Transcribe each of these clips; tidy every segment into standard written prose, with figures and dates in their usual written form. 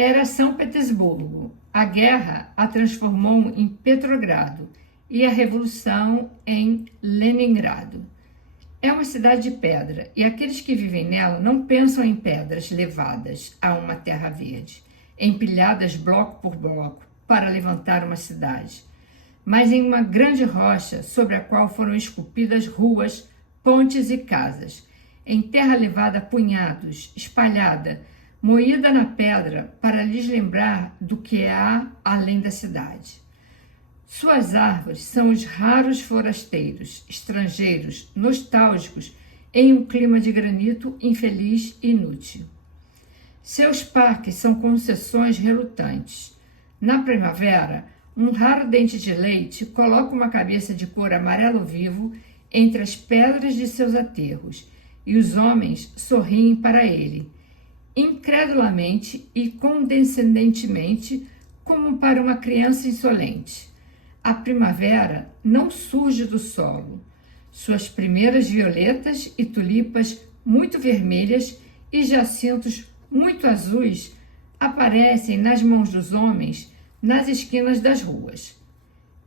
Era São Petersburgo. A guerra a transformou em Petrogrado e a revolução em Leningrado. É uma cidade de pedra e aqueles que vivem nela não pensam em pedras levadas a uma terra verde, empilhadas bloco por bloco para levantar uma cidade, mas em uma grande rocha sobre a qual foram esculpidas ruas, pontes e casas, em terra levada a punhados, espalhada, moída na pedra para lhes lembrar do que há além da cidade. Suas árvores são os raros forasteiros, estrangeiros, nostálgicos, em um clima de granito infeliz e inútil. Seus parques são concessões relutantes. Na primavera, um raro dente de leite coloca uma cabeça de cor amarelo vivo entre as pedras de seus aterros, e os homens sorriem para ele, incredulamente e condescendentemente, como para uma criança insolente. A primavera não surge do solo. Suas primeiras violetas e tulipas muito vermelhas e jacintos muito azuis aparecem nas mãos dos homens nas esquinas das ruas.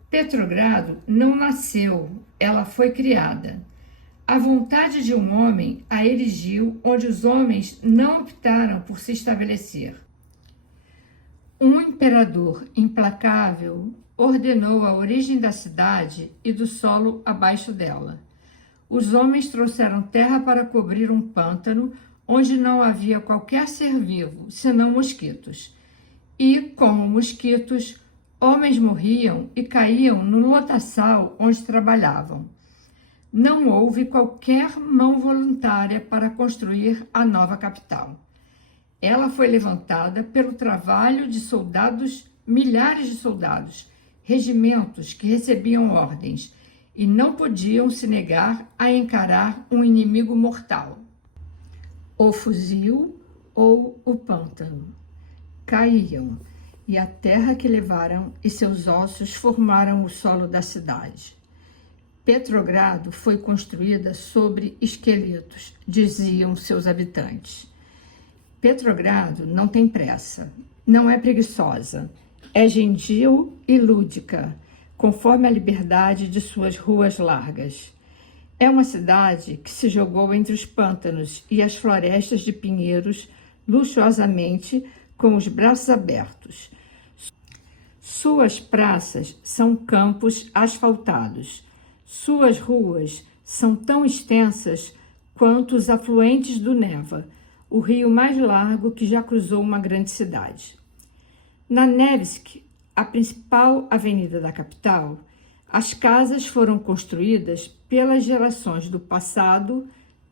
Petrogrado não nasceu, ela foi criada. A vontade de um homem a erigiu onde os homens não optaram por se estabelecer. Um imperador implacável ordenou a origem da cidade e do solo abaixo dela. Os homens trouxeram terra para cobrir um pântano onde não havia qualquer ser vivo, senão mosquitos. E, como mosquitos, homens morriam e caíam no lotaçal onde trabalhavam. Não houve qualquer mão voluntária para construir a nova capital. Ela foi levantada pelo trabalho de soldados, milhares de soldados, regimentos que recebiam ordens e não podiam se negar a encarar um inimigo mortal. O fuzil ou o pântano. Caíam, e a terra que levaram e seus ossos formaram o solo da cidade. Petrogrado foi construída sobre esqueletos, diziam seus habitantes. Petrogrado não tem pressa, não é preguiçosa, é gentil e lúdica, conforme a liberdade de suas ruas largas. É uma cidade que se jogou entre os pântanos e as florestas de pinheiros luxuosamente, com os braços abertos. Suas praças são campos asfaltados. Suas ruas são tão extensas quanto os afluentes do Neva, o rio mais largo que já cruzou uma grande cidade. Na Nevsky, a principal avenida da capital, as casas foram construídas pelas gerações do passado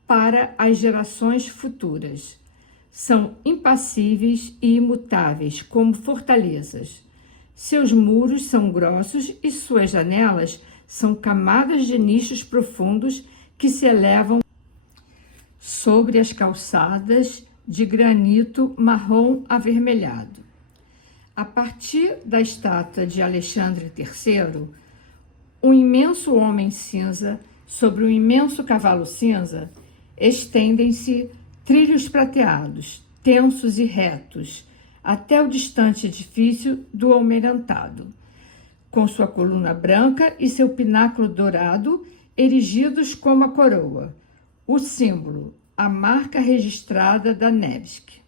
para as gerações futuras. São impassíveis e imutáveis como fortalezas. Seus muros são grossos e suas janelas são camadas de nichos profundos que se elevam sobre as calçadas de granito marrom avermelhado. A partir da estátua de Alexandre III, um imenso homem cinza sobre um imenso cavalo cinza, estendem-se trilhos prateados, tensos e retos, até o distante edifício do Almirantado, com sua coluna branca e seu pináculo dourado erigidos como a coroa, o símbolo, a marca registrada da Nevsky.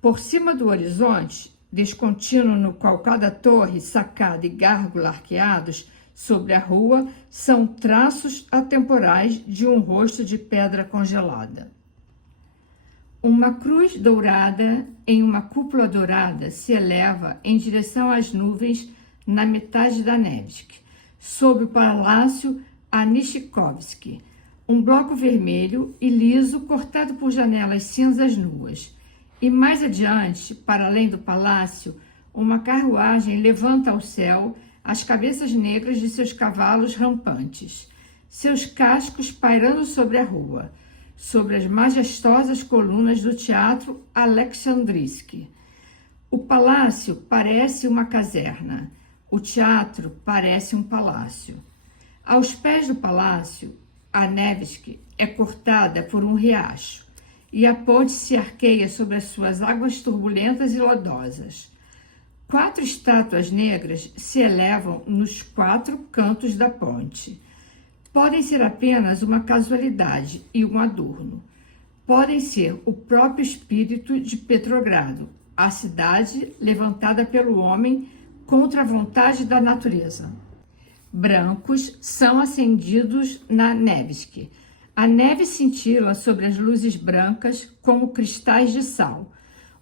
Por cima do horizonte, descontínuo no qual cada torre, sacada e gárgula arqueados sobre a rua são traços atemporais de um rosto de pedra congelada. Uma cruz dourada em uma cúpula dourada se eleva em direção às nuvens na metade da Nevsky, sob o Palácio Anichikovsky, um bloco vermelho e liso cortado por janelas cinzas nuas. E mais adiante, para além do palácio, uma carruagem levanta ao céu as cabeças negras de seus cavalos rampantes, seus cascos pairando sobre a rua, sobre as majestosas colunas do Teatro Alexandrinsky. O palácio parece uma caserna, o teatro parece um palácio. Aos pés do palácio, a Nevsky é cortada por um riacho. e a ponte se arqueia sobre as suas águas turbulentas e lodosas. 4 estátuas negras se elevam nos 4 cantos da ponte. Podem ser apenas uma casualidade e um adorno. Podem ser o próprio espírito de Petrogrado, a cidade levantada pelo homem contra a vontade da natureza. Brancos são acendidos na Nevsky. A neve cintila sobre as luzes brancas como cristais de sal.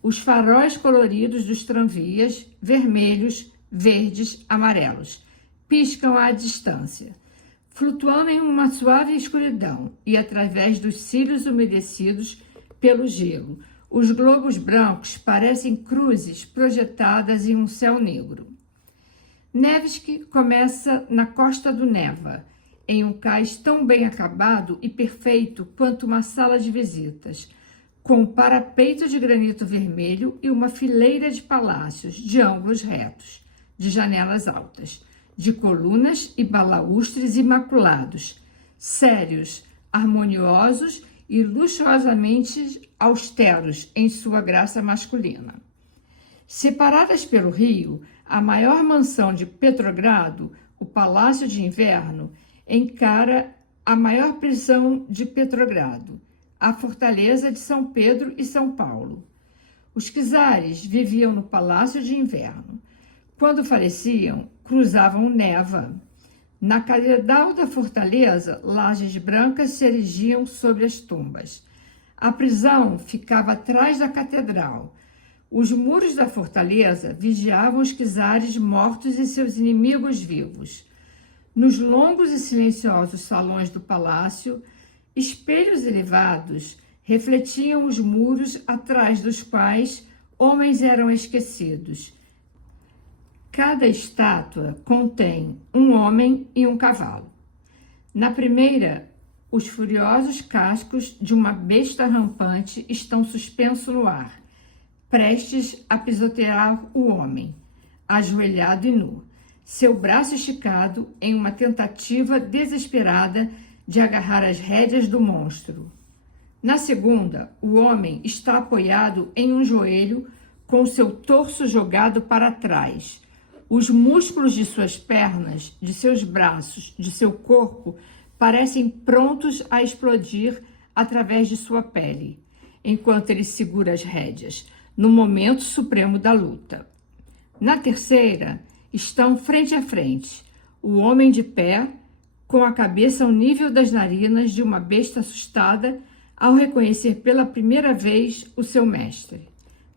Os faróis coloridos dos tramvias, vermelhos, verdes, amarelos, piscam à distância, flutuando em uma suave escuridão e através dos cílios umedecidos pelo gelo. Os globos brancos parecem cruzes projetadas em um céu negro. Nevsky começa na costa do Neva, em um cais tão bem acabado e perfeito quanto uma sala de visitas, com um parapeito de granito vermelho e uma fileira de palácios de ângulos retos, de janelas altas, de colunas e balaústres imaculados, sérios, harmoniosos e luxuosamente austeros em sua graça masculina. Separadas pelo rio, a maior mansão de Petrogrado, o Palácio de Inverno, encara a maior prisão de Petrogrado, a fortaleza de São Pedro e São Paulo. Os czares viviam no Palácio de Inverno. Quando faleciam, cruzavam Neva. Na catedral da fortaleza, lajes brancas se erigiam sobre as tumbas. A prisão ficava atrás da catedral. Os muros da fortaleza vigiavam os czares mortos e seus inimigos vivos. Nos longos e silenciosos salões do palácio, espelhos elevados refletiam os muros atrás dos quais homens eram esquecidos. Cada estátua contém um homem e um cavalo. Na primeira, os furiosos cascos de uma besta rampante estão suspensos no ar, prestes a pisotear o homem, ajoelhado e nu, seu braço esticado em uma tentativa desesperada de agarrar as rédeas do monstro. Na segunda, o homem está apoiado em um joelho com seu torso jogado para trás. Os músculos de suas pernas, de seus braços, de seu corpo parecem prontos a explodir através de sua pele, enquanto ele segura as rédeas, no momento supremo da luta. Na terceira, estão frente a frente, o homem de pé, com a cabeça ao nível das narinas de uma besta assustada ao reconhecer pela primeira vez o seu mestre.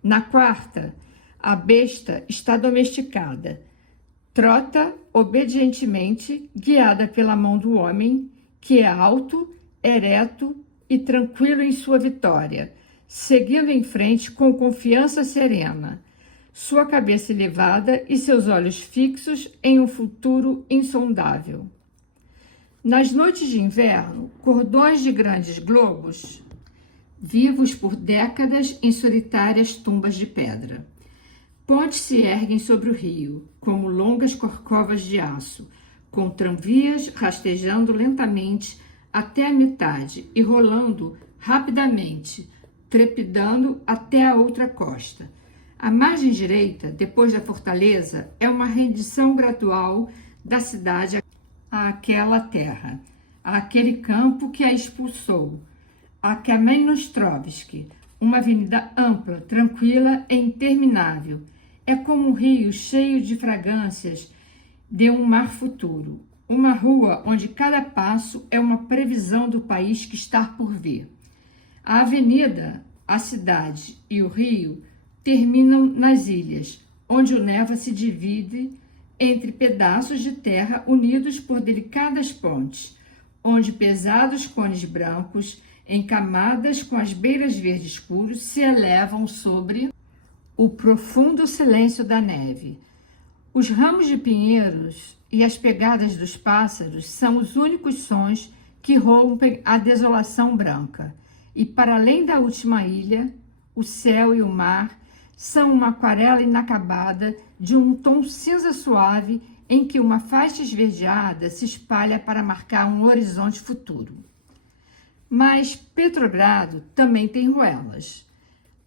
Na quarta, a besta está domesticada, trota obedientemente, guiada pela mão do homem, que é alto, ereto e tranquilo em sua vitória, seguindo em frente com confiança serena, sua cabeça elevada e seus olhos fixos em um futuro insondável. Nas noites de inverno, cordões de grandes globos, vivos por décadas em solitárias tumbas de pedra. Pontes se erguem sobre o rio, como longas corcovas de aço, com tramvias rastejando lentamente até a metade e rolando rapidamente, trepidando até a outra costa. A margem direita, depois da fortaleza, é uma rendição gradual da cidade àquela terra, àquele campo que a expulsou, a Kamenostrovsk, uma avenida ampla, tranquila e interminável. É como um rio cheio de fragrâncias de um mar futuro, uma rua onde cada passo é uma previsão do país que está por vir. A avenida, a cidade e o rio terminam nas ilhas, onde o Neva se divide entre pedaços de terra unidos por delicadas pontes, onde pesados cones brancos, em camadas com as beiras verde escuro, se elevam sobre o profundo silêncio da neve. Os ramos de pinheiros e as pegadas dos pássaros são os únicos sons que rompem a desolação branca. E para além da última ilha, o céu e o mar são uma aquarela inacabada de um tom cinza suave em que uma faixa esverdeada se espalha para marcar um horizonte futuro. Mas Petrogrado também tem ruelas.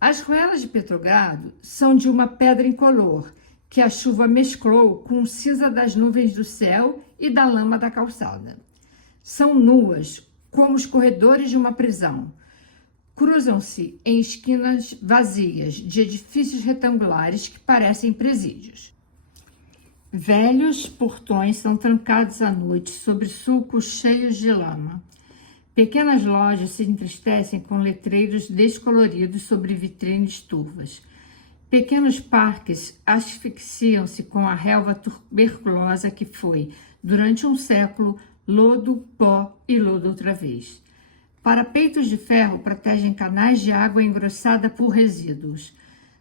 As ruelas de Petrogrado são de uma pedra incolor, que a chuva mesclou com o cinza das nuvens do céu e da lama da calçada. São nuas, como os corredores de uma prisão. Cruzam-se em esquinas vazias de edifícios retangulares que parecem presídios. Velhos portões são trancados à noite sobre sulcos cheios de lama. Pequenas lojas se entristecem com letreiros descoloridos sobre vitrines turvas. Pequenos parques asfixiam-se com a relva tuberculosa que foi, durante um século, lodo, pó e lodo outra vez. Parapeitos de ferro protegem canais de água engrossada por resíduos.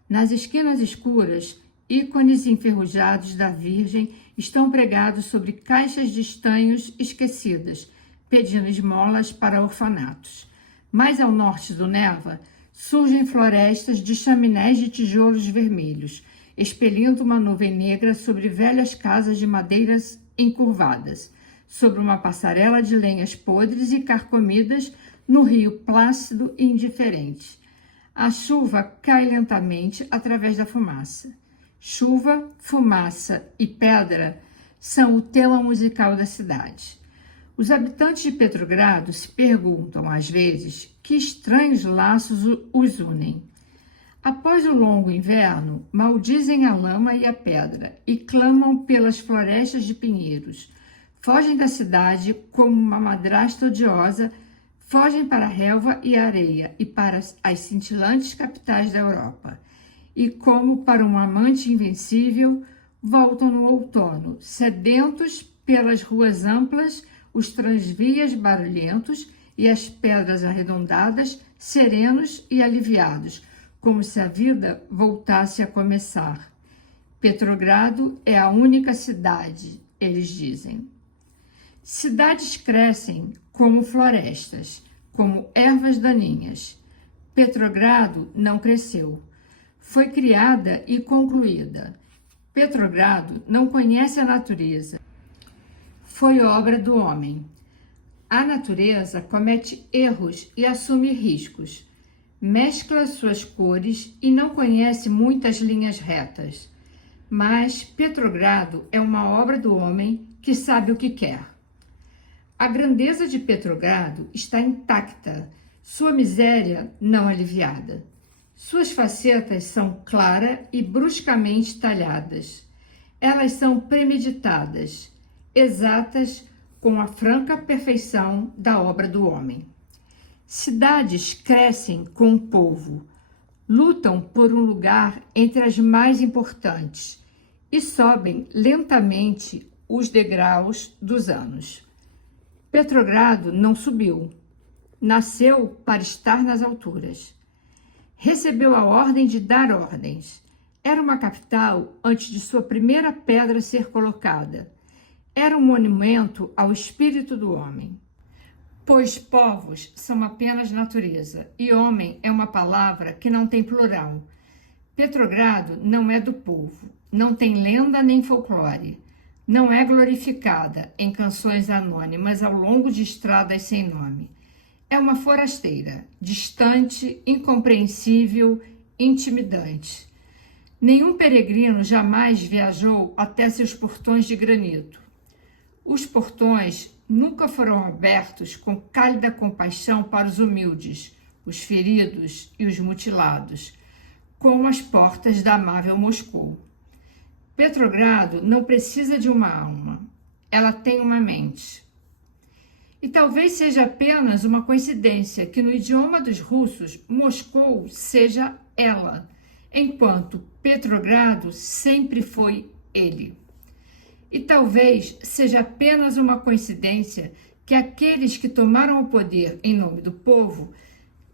Nas esquinas escuras, ícones enferrujados da Virgem estão pregados sobre caixas de estanhos esquecidas, pedindo esmolas para orfanatos. Mais ao norte do Neva, surgem florestas de chaminés de tijolos vermelhos, expelindo uma nuvem negra sobre velhas casas de madeiras encurvadas, sobre uma passarela de lenhas podres e carcomidas no rio plácido e indiferente. A chuva cai lentamente através da fumaça. Chuva, fumaça e pedra são o tema musical da cidade. Os habitantes de Petrogrado se perguntam, às vezes, que estranhos laços os unem. Após o longo inverno, maldizem a lama e a pedra e clamam pelas florestas de pinheiros. Fogem da cidade como uma madrasta odiosa, fogem para a relva e a areia e para as cintilantes capitais da Europa. E como para um amante invencível, voltam no outono, sedentos pelas ruas amplas, os transvias barulhentos e as pedras arredondadas, serenos e aliviados, como se a vida voltasse a começar. Petrogrado é a única cidade, eles dizem. Cidades crescem como florestas, como ervas daninhas. Petrogrado não cresceu. Foi criada e concluída. Petrogrado não conhece a natureza. Foi obra do homem. A natureza comete erros e assume riscos. Mescla suas cores e não conhece muitas linhas retas. Mas Petrogrado é uma obra do homem que sabe o que quer. A grandeza de Petrogrado está intacta, sua miséria não aliviada. Suas facetas são claras e bruscamente talhadas. Elas são premeditadas, exatas com a franca perfeição da obra do homem. Cidades crescem com o povo, lutam por um lugar entre as mais importantes e sobem lentamente os degraus dos anos. Petrogrado não subiu, nasceu para estar nas alturas. Recebeu a ordem de dar ordens. Era uma capital antes de sua primeira pedra ser colocada. Era um monumento ao espírito do homem. Pois povos são apenas natureza, e homem é uma palavra que não tem plural. Petrogrado não é do povo, não tem lenda nem folclore. Não é glorificada em canções anônimas ao longo de estradas sem nome. É uma forasteira, distante, incompreensível, intimidante. Nenhum peregrino jamais viajou até seus portões de granito. Os portões nunca foram abertos com cálida compaixão para os humildes, os feridos e os mutilados, como as portas da amável Moscou. Petrogrado não precisa de uma alma, ela tem uma mente. E talvez seja apenas uma coincidência que no idioma dos russos, Moscou seja ela, enquanto Petrogrado sempre foi ele. E talvez seja apenas uma coincidência que aqueles que tomaram o poder em nome do povo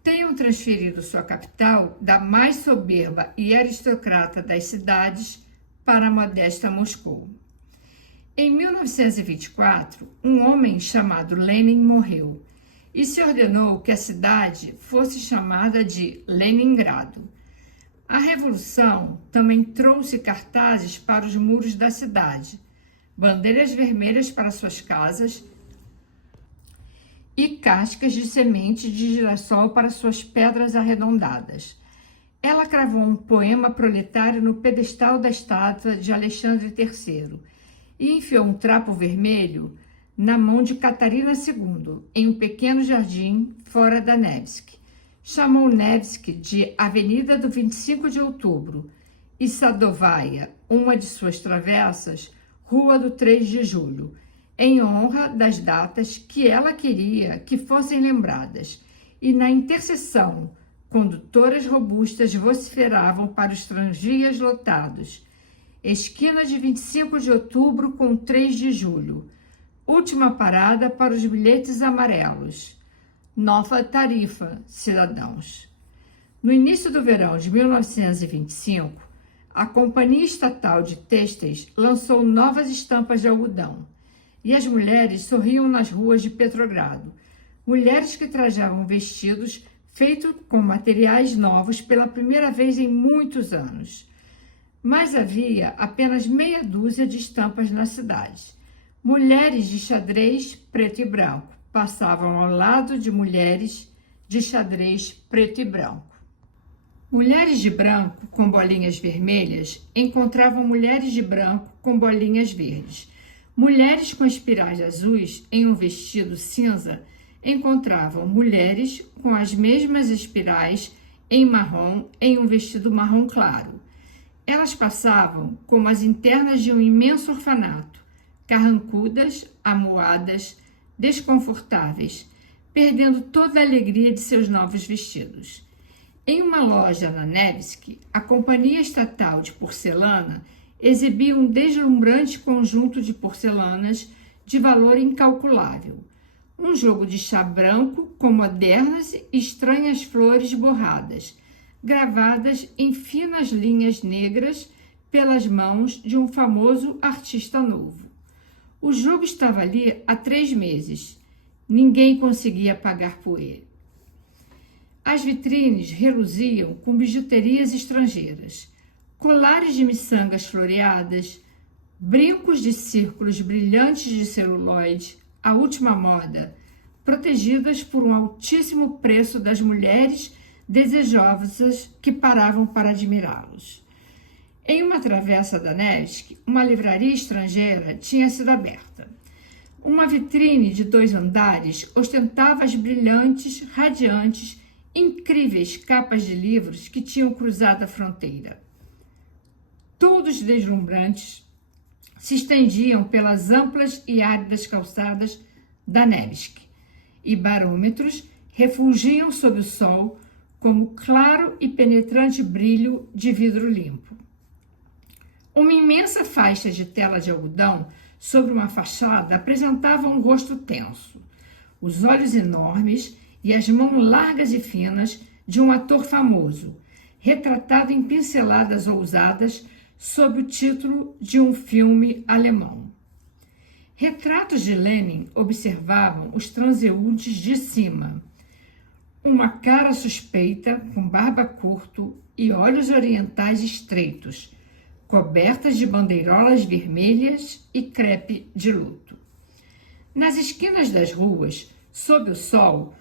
tenham transferido sua capital da mais soberba e aristocrata das cidades para a modesta Moscou. Em 1924, um homem chamado Lenin morreu e se ordenou que a cidade fosse chamada de Leningrado. A Revolução também trouxe cartazes para os muros da cidade, bandeiras vermelhas para suas casas e cascas de semente de girassol para suas pedras arredondadas. Ela cravou um poema proletário no pedestal da estátua de Alexandre III e enfiou um trapo vermelho na mão de Catarina II, em um pequeno jardim fora da Nevsky. Chamou Nevsky de Avenida do 25 de Outubro e Sadovaia, uma de suas travessas, Rua do 3 de Julho, em honra das datas que ela queria que fossem lembradas. E na interseção, condutoras robustas vociferavam para os tranvias lotados. Esquina de 25 de outubro com 3 de julho. Última parada para os bilhetes amarelos. Nova tarifa, cidadãos. No início do verão de 1925, a Companhia Estatal de Têxteis lançou novas estampas de algodão e as mulheres sorriam nas ruas de Petrogrado. Mulheres que trajavam vestidos feitos com materiais novos pela primeira vez em muitos anos. Mas havia apenas meia dúzia de estampas na cidade. Mulheres de xadrez preto e branco passavam ao lado de mulheres de xadrez preto e branco. Mulheres de branco com bolinhas vermelhas encontravam mulheres de branco com bolinhas verdes. Mulheres com espirais azuis em um vestido cinza encontravam mulheres com as mesmas espirais em marrom em um vestido marrom claro. Elas passavam como as internas de um imenso orfanato, carrancudas, amuadas, desconfortáveis, perdendo toda a alegria de seus novos vestidos. Em uma loja na Nevsky, a Companhia Estatal de Porcelana exibia um deslumbrante conjunto de porcelanas de valor incalculável. Um jogo de chá branco com modernas e estranhas flores borradas, gravadas em finas linhas negras pelas mãos de um famoso artista novo. O jogo estava ali há 3 meses. Ninguém conseguia pagar por ele. As vitrines reluziam com bijuterias estrangeiras, colares de miçangas floreadas, brincos de círculos brilhantes de celuloide, a última moda, protegidas por um altíssimo preço das mulheres desejosas que paravam para admirá-los. Em uma travessa da Nevsky, uma livraria estrangeira tinha sido aberta. Uma vitrine de 2 andares ostentava as brilhantes, radiantes, incríveis capas de livros que tinham cruzado a fronteira. Todos deslumbrantes se estendiam pelas amplas e áridas calçadas da Nevsky, e barômetros refulgiam sob o sol como claro e penetrante brilho de vidro limpo. Uma imensa faixa de tela de algodão sobre uma fachada apresentava um rosto tenso, os olhos enormes e as mãos largas e finas de um ator famoso, retratado em pinceladas ousadas sob o título de um filme alemão. Retratos de Lenin observavam os transeuntes de cima. Uma cara suspeita, com barba curta e olhos orientais estreitos, cobertas de bandeirolas vermelhas e crepe de luto. Nas esquinas das ruas, sob o sol,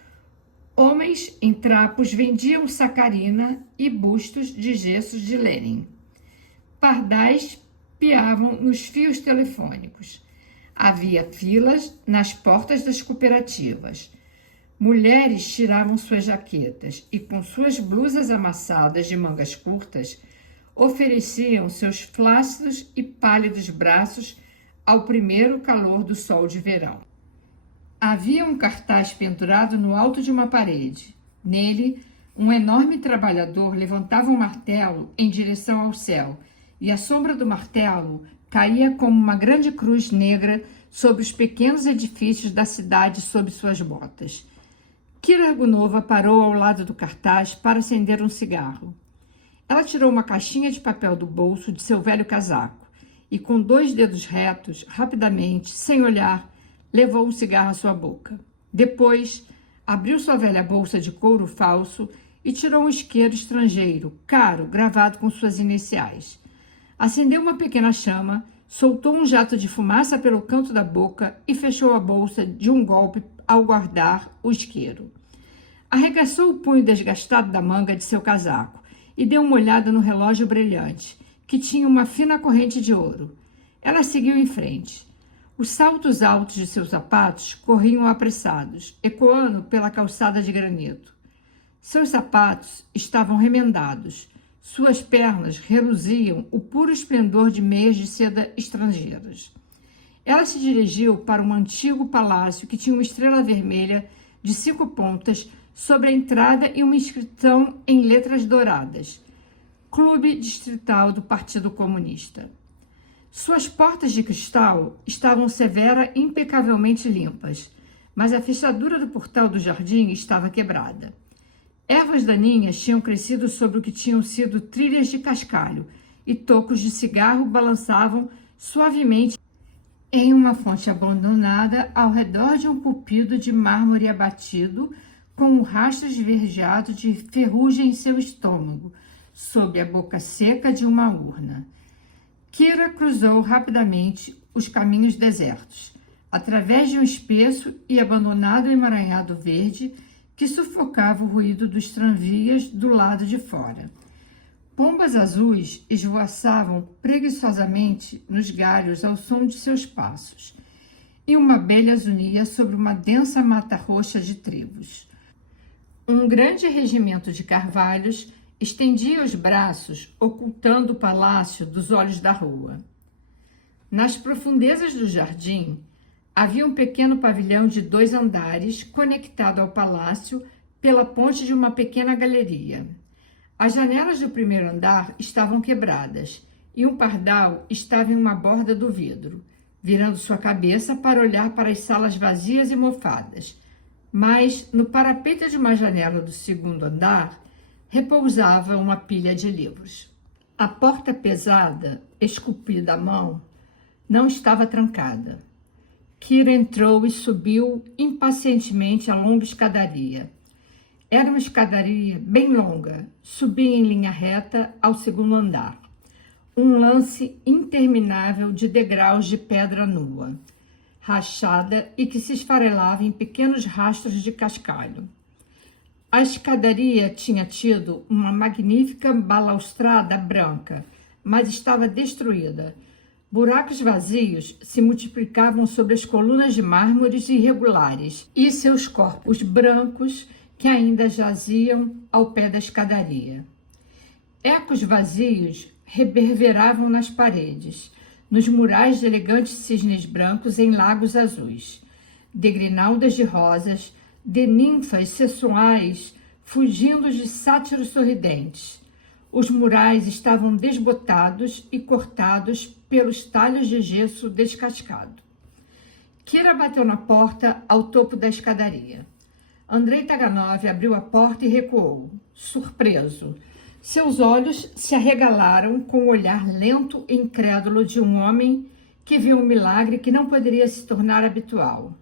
homens em trapos vendiam sacarina e bustos de gessos de Lenin. Pardais piavam nos fios telefônicos. Havia filas nas portas das cooperativas. Mulheres tiravam suas jaquetas e, com suas blusas amassadas de mangas curtas, ofereciam seus flácidos e pálidos braços ao primeiro calor do sol de verão. Havia um cartaz pendurado no alto de uma parede. Nele, um enorme trabalhador levantava um martelo em direção ao céu, e a sombra do martelo caía como uma grande cruz negra sobre os pequenos edifícios da cidade sob suas botas. Kira Argunova parou ao lado do cartaz para acender um cigarro. Ela tirou uma caixinha de papel do bolso de seu velho casaco e, com 2 dedos retos, rapidamente, sem olhar, levou um cigarro à sua boca. Depois, abriu sua velha bolsa de couro falso e tirou um isqueiro estrangeiro, caro, gravado com suas iniciais. Acendeu uma pequena chama, soltou um jato de fumaça pelo canto da boca e fechou a bolsa de um golpe ao guardar o isqueiro. Arregaçou o punho desgastado da manga de seu casaco e deu uma olhada no relógio brilhante, que tinha uma fina corrente de ouro. Ela seguiu em frente. Os saltos altos de seus sapatos corriam apressados, ecoando pela calçada de granito. Seus sapatos estavam remendados. Suas pernas reluziam o puro esplendor de meias de seda estrangeiras. Ela se dirigiu para um antigo palácio que tinha uma estrela vermelha de 5 pontas sobre a entrada e uma inscrição em letras douradas: Clube Distrital do Partido Comunista. Suas portas de cristal estavam severa e impecavelmente limpas, mas a fechadura do portal do jardim estava quebrada. Ervas daninhas tinham crescido sobre o que tinham sido trilhas de cascalho, e tocos de cigarro balançavam suavemente em uma fonte abandonada ao redor de um pupido de mármore abatido, com um rastro esverdeado de ferrugem em seu estômago, sob a boca seca de uma urna. Kira cruzou rapidamente os caminhos desertos, através de um espesso e abandonado emaranhado verde que sufocava o ruído dos tramvias do lado de fora. Pombas azuis esvoaçavam preguiçosamente nos galhos ao som de seus passos, e uma abelha zunia sobre uma densa mata roxa de trevos. Um grande regimento de carvalhos estendia os braços, ocultando o palácio dos olhos da rua. Nas profundezas do jardim, havia um pequeno pavilhão de 2 andares, conectado ao palácio pela ponte de uma pequena galeria. As janelas do primeiro andar estavam quebradas, e um pardal estava em uma borda do vidro, virando sua cabeça para olhar para as salas vazias e mofadas. Mas, no parapeito de uma janela do segundo andar, repousava uma pilha de livros. A porta pesada, esculpida à mão, não estava trancada. Kira entrou e subiu impacientemente a longa escadaria. Era uma escadaria bem longa, subia em linha reta ao segundo andar. Um lance interminável de degraus de pedra nua, rachada e que se esfarelava em pequenos rastros de cascalho. A escadaria tinha tido uma magnífica balaustrada branca, mas estava destruída. Buracos vazios se multiplicavam sobre as colunas de mármores irregulares e seus corpos brancos que ainda jaziam ao pé da escadaria. Ecos vazios reverberavam nas paredes, nos murais de elegantes cisnes brancos em lagos azuis, de grinaldas de rosas, de ninfas sexuais fugindo de sátiros sorridentes. Os murais estavam desbotados e cortados pelos talhos de gesso descascado. Kira bateu na porta ao topo da escadaria. Andrei Taganov abriu a porta e recuou, surpreso. Seus olhos se arregalaram com o olhar lento e incrédulo de um homem que viu um milagre que não poderia se tornar habitual.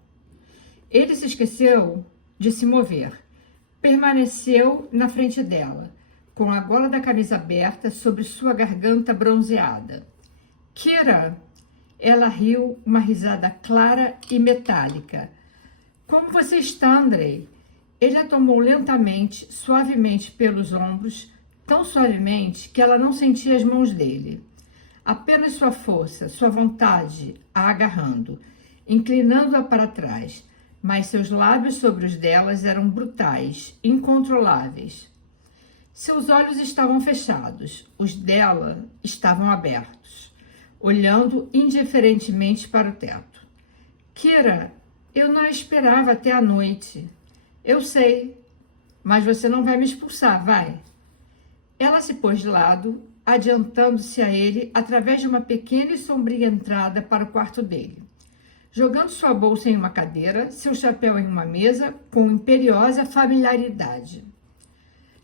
Ele se esqueceu de se mover. Permaneceu na frente dela, com a gola da camisa aberta sobre sua garganta bronzeada. Kira! Ela riu uma risada clara e metálica. Como você está, Andrei? Ele a tomou lentamente, suavemente pelos ombros, tão suavemente que ela não sentia as mãos dele. Apenas sua força, sua vontade a agarrando, inclinando-a para trás, mas seus lábios sobre os delas eram brutais, incontroláveis. Seus olhos estavam fechados, os dela estavam abertos, olhando indiferentemente para o teto. Kira, eu não esperava até a noite. Eu sei, mas você não vai me expulsar, vai? Ela se pôs de lado, adiantando-se a ele através de uma pequena e sombria entrada para o quarto dele, jogando sua bolsa em uma cadeira, seu chapéu em uma mesa, com imperiosa familiaridade.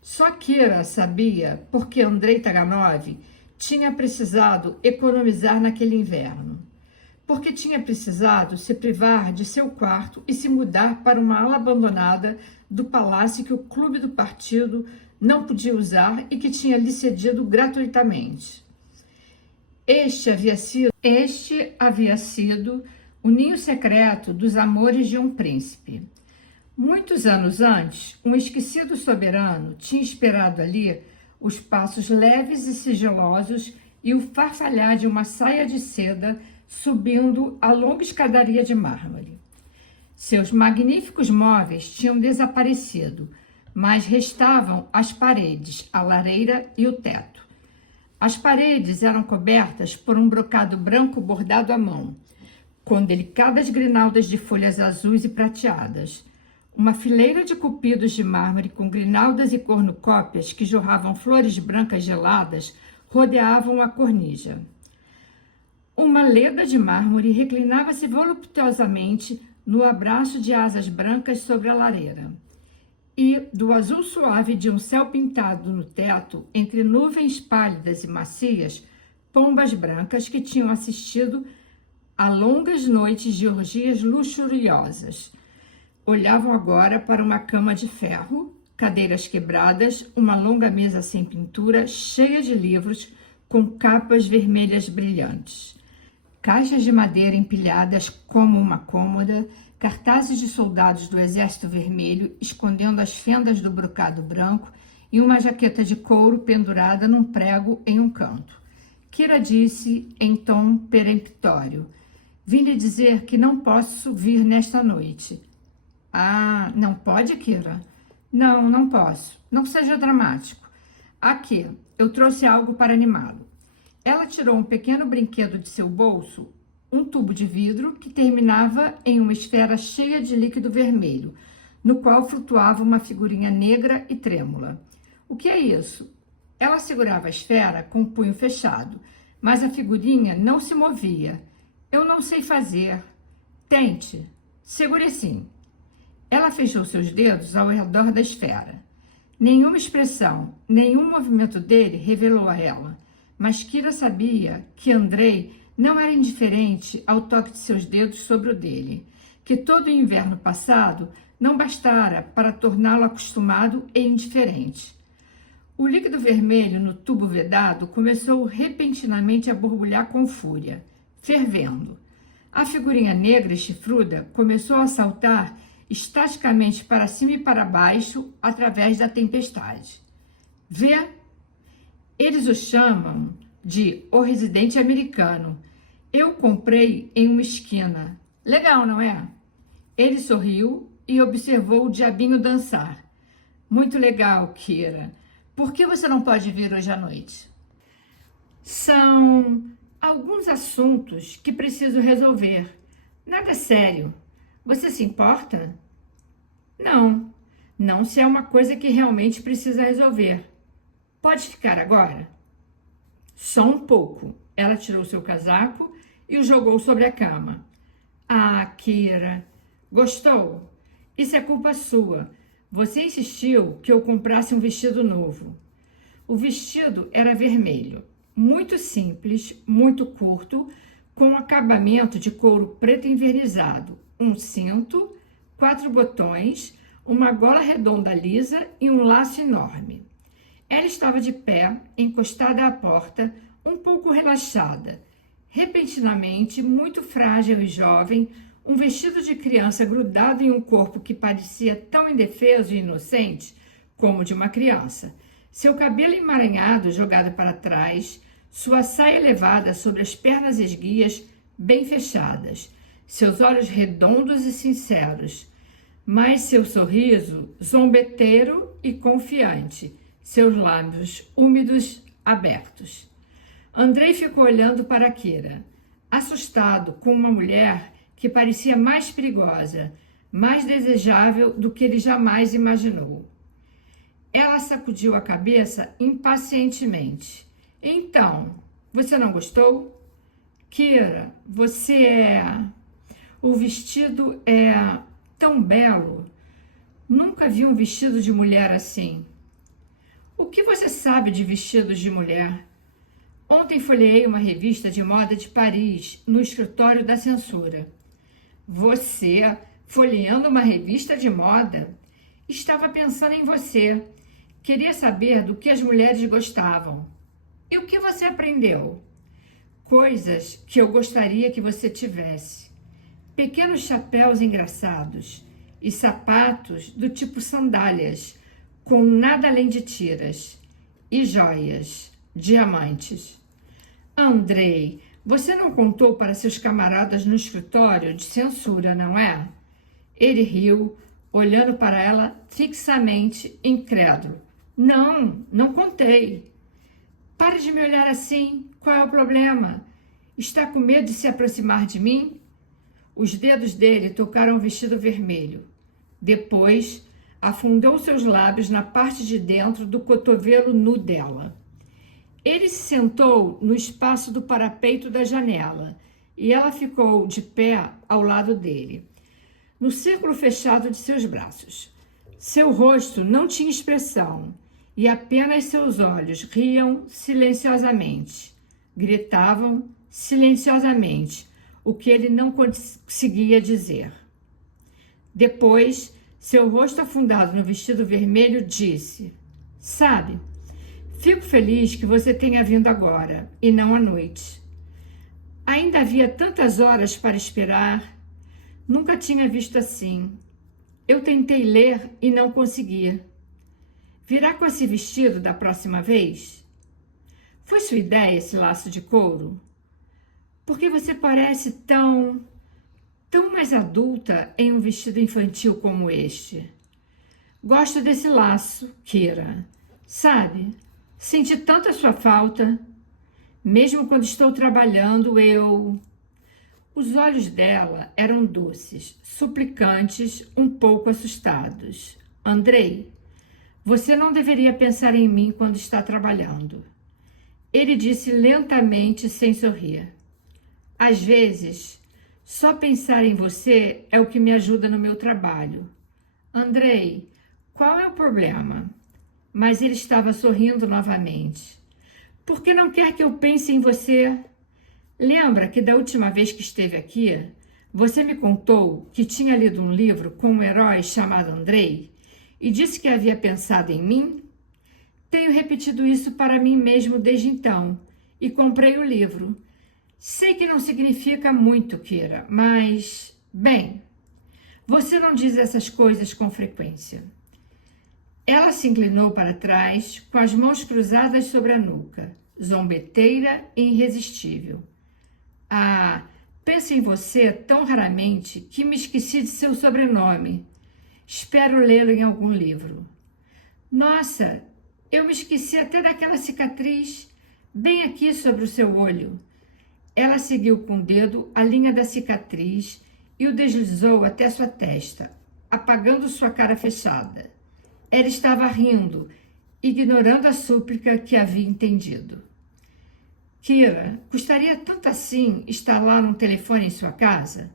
Só Kira sabia porque Andrei Taganov tinha precisado economizar naquele inverno, porque tinha precisado se privar de seu quarto e se mudar para uma ala abandonada do palácio que o clube do partido não podia usar e que tinha lhe cedido gratuitamente. Este havia sido o ninho secreto dos amores de um príncipe. Muitos anos antes, um esquecido soberano tinha esperado ali os passos leves e sigilosos e o farfalhar de uma saia de seda subindo a longa escadaria de mármore. Seus magníficos móveis tinham desaparecido, mas restavam as paredes, a lareira e o teto. As paredes eram cobertas por um brocado branco bordado à mão, com delicadas grinaldas de folhas azuis e prateadas. Uma fileira de cupidos de mármore com grinaldas e cornucópias que jorravam flores brancas geladas rodeavam a cornija. Uma leda de mármore reclinava-se voluptuosamente no abraço de asas brancas sobre a lareira. E, do azul suave de um céu pintado no teto, entre nuvens pálidas e macias, pombas brancas que tinham assistido a longas noites de orgias luxuriosas. Olhavam agora para uma cama de ferro, cadeiras quebradas, uma longa mesa sem pintura, cheia de livros, com capas vermelhas brilhantes. Caixas de madeira empilhadas como uma cômoda, cartazes de soldados do Exército Vermelho escondendo as fendas do brocado branco e uma jaqueta de couro pendurada num prego em um canto. Kira disse em tom peremptório: "Vim lhe dizer que não posso vir nesta noite." "Ah, não pode, Kira?" "Não, não posso. Não seja dramático. Aqui, eu trouxe algo para animá-lo." Ela tirou um pequeno brinquedo de seu bolso, um tubo de vidro que terminava em uma esfera cheia de líquido vermelho, no qual flutuava uma figurinha negra e trêmula. "O que é isso?" Ela segurava a esfera com o punho fechado, mas a figurinha não se movia. "Eu não sei fazer." "Tente. Segure assim." Ela fechou seus dedos ao redor da esfera. Nenhuma expressão, nenhum movimento dele revelou a ela, mas Kira sabia que Andrei não era indiferente ao toque de seus dedos sobre o dele, que todo o inverno passado não bastara para torná-lo acostumado e indiferente. O líquido vermelho no tubo vedado começou repentinamente a borbulhar com fúria, fervendo. A figurinha negra e chifruda começou a saltar estaticamente para cima e para baixo através da tempestade. "Vê? Eles o chamam de O Residente Americano. Eu comprei em uma esquina. Legal, não é?" Ele sorriu e observou o diabinho dançar. "Muito legal, Kira. Por que você não pode vir hoje à noite?" "São alguns assuntos que preciso resolver. Nada sério. Você se importa?" "Não. Não se é uma coisa que realmente precisa resolver. Pode ficar agora?" "Só um pouco." Ela tirou seu casaco e o jogou sobre a cama. "Ah, Kira, gostou? Isso é culpa sua. Você insistiu que eu comprasse um vestido novo." O vestido era vermelho, muito simples, muito curto, com um acabamento de couro preto envernizado, um cinto, 4 botões, uma gola redonda lisa e um laço enorme. Ela estava de pé, encostada à porta, um pouco relaxada. Repentinamente, muito frágil e jovem, um vestido de criança grudado em um corpo que parecia tão indefeso e inocente como de uma criança. Seu cabelo emaranhado jogado para trás, sua saia elevada sobre as pernas esguias bem fechadas, seus olhos redondos e sinceros, mas seu sorriso zombeteiro e confiante, seus lábios úmidos abertos. Andrei ficou olhando para Kira, assustado com uma mulher que parecia mais perigosa, mais desejável do que ele jamais imaginou. Ela sacudiu a cabeça impacientemente. "Então, você não gostou?" "Kira, você é... O vestido é tão belo. Nunca vi um vestido de mulher assim." "O que você sabe de vestidos de mulher?" "Ontem folheei uma revista de moda de Paris, no escritório da censura." "Você folheando uma revista de moda?" "Estava pensando em você. Queria saber do que as mulheres gostavam." "E o que você aprendeu?" "Coisas que eu gostaria que você tivesse." pequenos chapéus engraçados e sapatos do tipo sandálias, com nada além de tiras, e joias, diamantes. Andrei, você não contou para seus camaradas no escritório de censura, não é? Ele riu, olhando para ela fixamente, incrédulo. Não, não contei. Pare de me olhar assim. Qual é o problema? Está com medo de se aproximar de mim? Os dedos dele tocaram o vestido vermelho. Depois, afundou seus lábios na parte de dentro do cotovelo nu dela. Ele se sentou no espaço do parapeito da janela e ela ficou de pé ao lado dele, no círculo fechado de seus braços. Seu rosto não tinha expressão e apenas seus olhos riam silenciosamente, gritavam silenciosamente o que ele não conseguia dizer. Depois, seu rosto afundado no vestido vermelho disse: Sabe, fico feliz que você tenha vindo agora e não à noite. Ainda havia tantas horas para esperar. Nunca tinha visto assim. Eu tentei ler e não conseguia. Virá com esse vestido da próxima vez? Foi sua ideia esse laço de couro? Porque você parece tão mais adulta em um vestido infantil como este. Gosto desse laço, Kira. Sabe, senti tanta sua falta. Mesmo quando estou trabalhando, Os olhos dela eram doces, suplicantes, um pouco assustados. Andrei, você não deveria pensar em mim quando está trabalhando. Ele disse lentamente, sem sorrir. Às vezes, só pensar em você é o que me ajuda no meu trabalho. Andrei, qual é o problema? Mas ele estava sorrindo novamente. Por que não quer que eu pense em você? Lembra que da última vez que esteve aqui, você me contou que tinha lido um livro com um herói chamado Andrei e disse que havia pensado em mim? Tenho repetido isso para mim mesmo desde então e comprei o livro. Sei que não significa muito, Kira, mas, bem, você não diz essas coisas com frequência. Ela se inclinou para trás, com as mãos cruzadas sobre a nuca, zombeteira e irresistível. Ah, penso em você tão raramente que me esqueci de seu sobrenome. Espero lê-lo em algum livro. Nossa, eu me esqueci até daquela cicatriz, bem aqui sobre o seu olho. Ela seguiu com o dedo a linha da cicatriz e o deslizou até sua testa, apagando sua cara fechada. Ela estava rindo, ignorando a súplica que havia entendido. Kira, custaria tanto assim instalar um telefone em sua casa?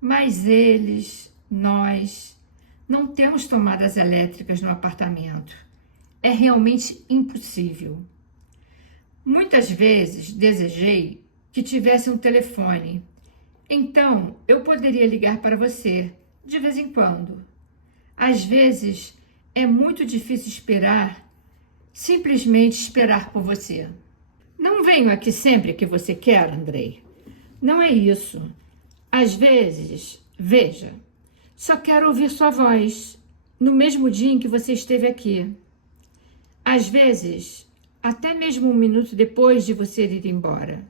Mas nós, não temos tomadas elétricas no apartamento. É realmente impossível. Muitas vezes desejei que tivesse um telefone. Então, eu poderia ligar para você, de vez em quando. Às vezes, é muito difícil simplesmente esperar por você. Não venho aqui sempre que você quer, Andrei. Não é isso. Às vezes, veja, só quero ouvir sua voz no mesmo dia em que você esteve aqui. Às vezes, até mesmo um minuto depois de você ir embora.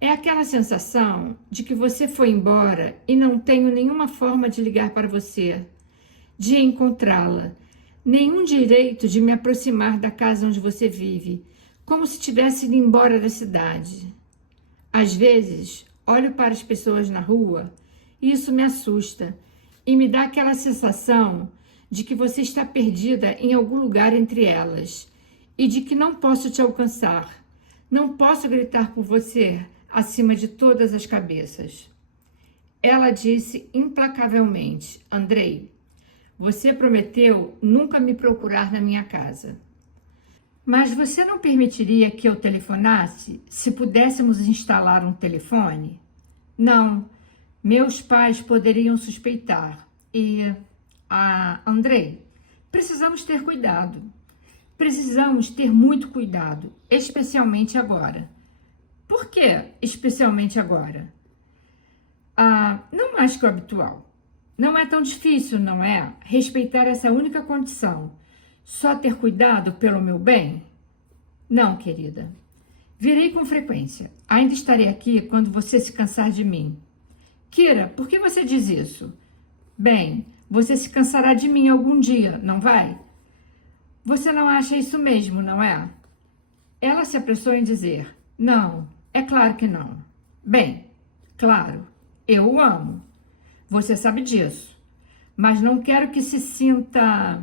É aquela sensação de que você foi embora e não tenho nenhuma forma de ligar para você, de encontrá-la, nenhum direito de me aproximar da casa onde você vive, como se tivesse ido embora da cidade. Às vezes, olho para as pessoas na rua e isso me assusta e me dá aquela sensação de que você está perdida em algum lugar entre elas e de que não posso te alcançar, não posso gritar por você acima de todas as cabeças. Ela disse implacavelmente: Andrei, você prometeu nunca me procurar na minha casa. Mas você não permitiria que eu telefonasse se pudéssemos instalar um telefone? Não, meus pais poderiam suspeitar. Andrei, precisamos ter cuidado. Precisamos ter muito cuidado, especialmente agora. Por que especialmente agora? Não mais que o habitual. Não é tão difícil, não é? Respeitar essa única condição. Só ter cuidado pelo meu bem? Não, querida. Virei com frequência. Ainda estarei aqui quando você se cansar de mim. Kira, por que você diz isso? Bem, você se cansará de mim algum dia, não vai? Você não acha isso mesmo, não é? Ela se apressou em dizer: não, é claro que não. Bem, claro, eu o amo. Você sabe disso. Mas não quero que se sinta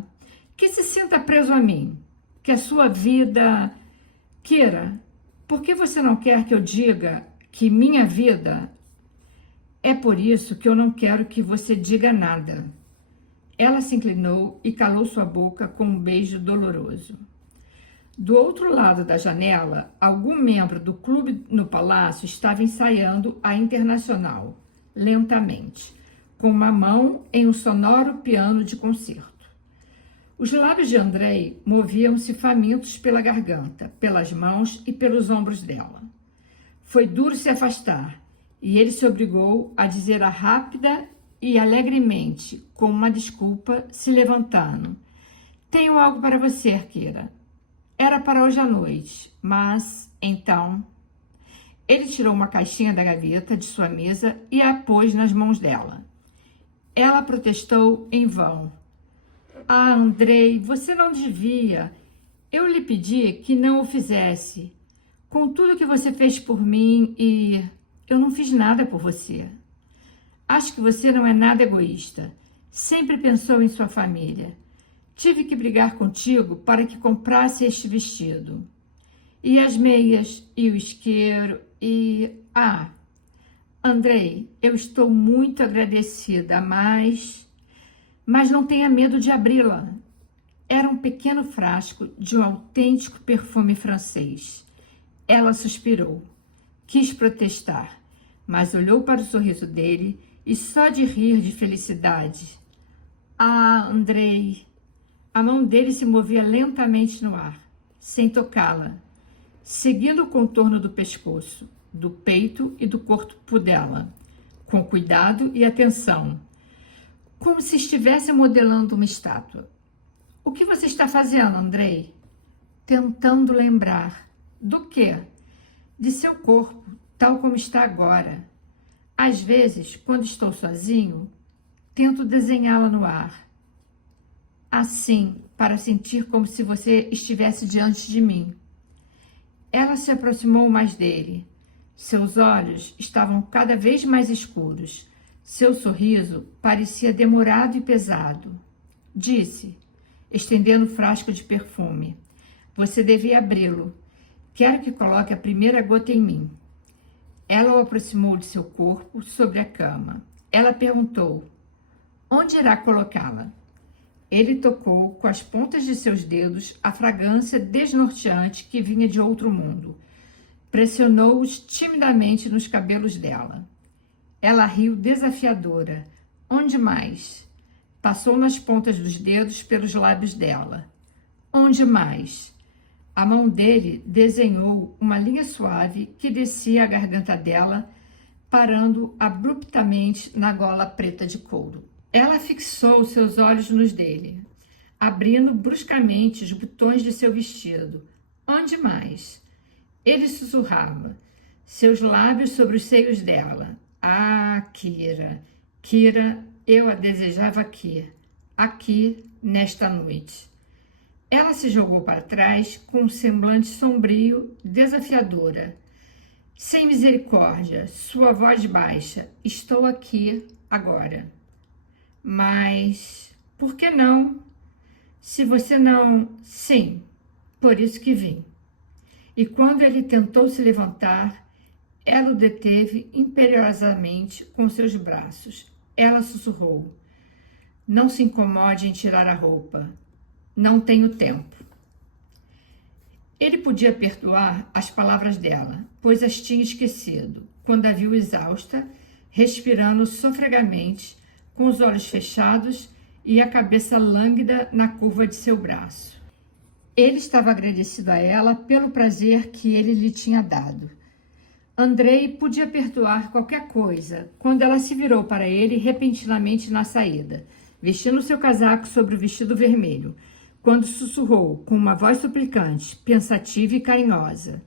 preso a mim. Que a sua vida... Kira, por que você não quer que eu diga que minha vida... É por isso que eu não quero que você diga nada. Ela se inclinou e calou sua boca com um beijo doloroso. Do outro lado da janela, algum membro do clube no palácio estava ensaiando a Internacional, lentamente, com uma mão em um sonoro piano de concerto. Os lábios de Andrei moviam-se famintos pela garganta, pelas mãos e pelos ombros dela. Foi duro se afastar, e ele se obrigou a dizer rápida e alegremente, com uma desculpa, se levantando: tenho algo para você, Kira. Era para hoje à noite, mas, então... Ele tirou uma caixinha da gaveta de sua mesa e a pôs nas mãos dela. Ela protestou em vão. Andrei, você não devia. Eu lhe pedi que não o fizesse. Com tudo que você fez por mim e... eu não fiz nada por você. Acho que você não é nada egoísta. Sempre pensou em sua família. Tive que brigar contigo para que comprasse este vestido. E as meias, e o isqueiro, e... Andrei, eu estou muito agradecida, mas não tenha medo de abri-la. Era um pequeno frasco de um autêntico perfume francês. Ela suspirou. Quis protestar, mas olhou para o sorriso dele e só de rir de felicidade. Andrei... A mão dele se movia lentamente no ar, sem tocá-la, seguindo o contorno do pescoço, do peito e do corpo dela, com cuidado e atenção, como se estivesse modelando uma estátua. O que você está fazendo, Andrei? Tentando lembrar. Do quê? De seu corpo, tal como está agora. Às vezes, quando estou sozinho, tento desenhá-la no ar. Assim, para sentir como se você estivesse diante de mim. Ela se aproximou mais dele. Seus olhos estavam cada vez mais escuros. Seu sorriso parecia demorado e pesado. Disse, estendendo o frasco de perfume: você devia abri-lo. Quero que coloque a primeira gota em mim. Ela o aproximou de seu corpo sobre a cama. Ela perguntou: onde irá colocá-la? Ele tocou com as pontas de seus dedos a fragrância desnorteante que vinha de outro mundo. Pressionou-os timidamente nos cabelos dela. Ela riu desafiadora. Onde mais? Passou nas pontas dos dedos pelos lábios dela. Onde mais? A mão dele desenhou uma linha suave que descia a garganta dela, parando abruptamente na gola preta de couro. Ela fixou seus olhos nos dele, abrindo bruscamente os botões de seu vestido. Onde mais? Ele sussurrava, seus lábios sobre os seios dela. Kira, Kira, eu a desejava aqui, nesta noite. Ela se jogou para trás com um semblante sombrio, desafiadora. Sem misericórdia, sua voz baixa. Estou aqui agora. Mas por que não? Se você não... Sim, por isso que vim. E quando ele tentou se levantar, ela o deteve imperiosamente com seus braços. Ela sussurrou: não se incomode em tirar a roupa. Não tenho tempo. Ele podia perdoar as palavras dela, pois as tinha esquecido, quando a viu exausta, respirando sofregamente, com os olhos fechados e a cabeça lânguida na curva de seu braço. Ele estava agradecido a ela pelo prazer que ele lhe tinha dado. Andrei podia perdoar qualquer coisa quando ela se virou para ele repentinamente na saída, vestindo seu casaco sobre o vestido vermelho, quando sussurrou com uma voz suplicante, pensativa e carinhosa: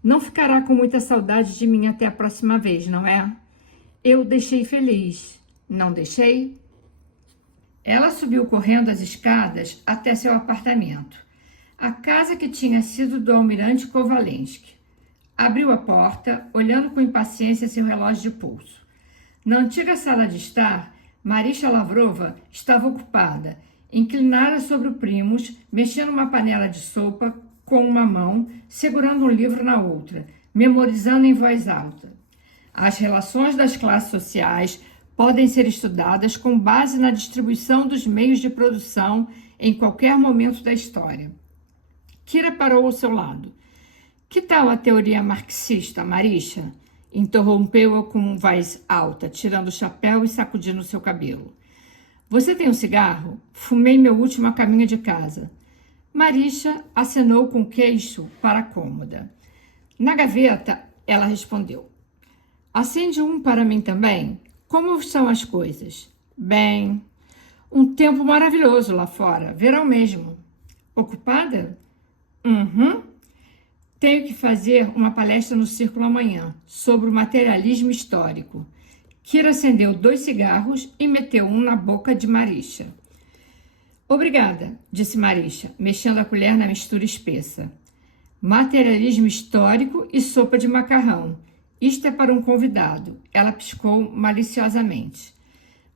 "Não ficará com muita saudade de mim até a próxima vez, não é? Eu o deixei feliz, não deixei?" Ela subiu correndo as escadas até seu apartamento, a casa que tinha sido do almirante Kovalensky. Abriu a porta, olhando com impaciência seu relógio de pulso. Na antiga sala de estar, Marisha Lavrova estava ocupada, inclinada sobre o primus, mexendo uma panela de sopa com uma mão, segurando um livro na outra, memorizando em voz alta. As relações das classes sociais podem ser estudadas com base na distribuição dos meios de produção em qualquer momento da história. Kira parou ao seu lado. "Que tal a teoria marxista, Marisha?" Interrompeu-a com voz alta, tirando o chapéu e sacudindo seu cabelo. "Você tem um cigarro? Fumei meu último a caminho de casa." Marisha acenou com o queixo para a cômoda. "Na gaveta," ela respondeu. "Acende um para mim também? Como estão as coisas?" "Bem, um tempo maravilhoso lá fora, verão mesmo." "Ocupada?" "Uhum. Tenho que fazer uma palestra no Círculo amanhã, sobre o materialismo histórico." Kira acendeu 2 cigarros e meteu um na boca de Marisha. "Obrigada," disse Marisha, mexendo a colher na mistura espessa. "Materialismo histórico e sopa de macarrão. Isto é para um convidado." Ela piscou maliciosamente.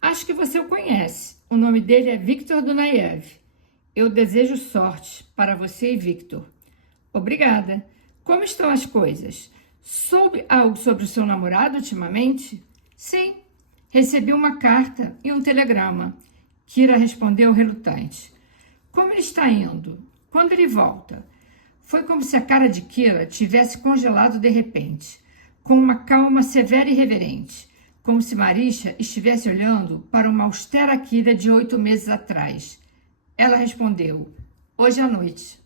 "Acho que você o conhece. O nome dele é Viktor Dunayev. Eu desejo sorte para você e Viktor." "Obrigada. Como estão as coisas? Soube algo sobre o seu namorado ultimamente?" "Sim, recebi uma carta e um telegrama." Kira respondeu relutante. "Como ele está indo? Quando ele volta?" Foi como se a cara de Kira tivesse congelado de repente, com uma calma severa e reverente, como se Marisha estivesse olhando para uma austera Kira de 8 meses atrás. Ela respondeu: "Hoje à noite."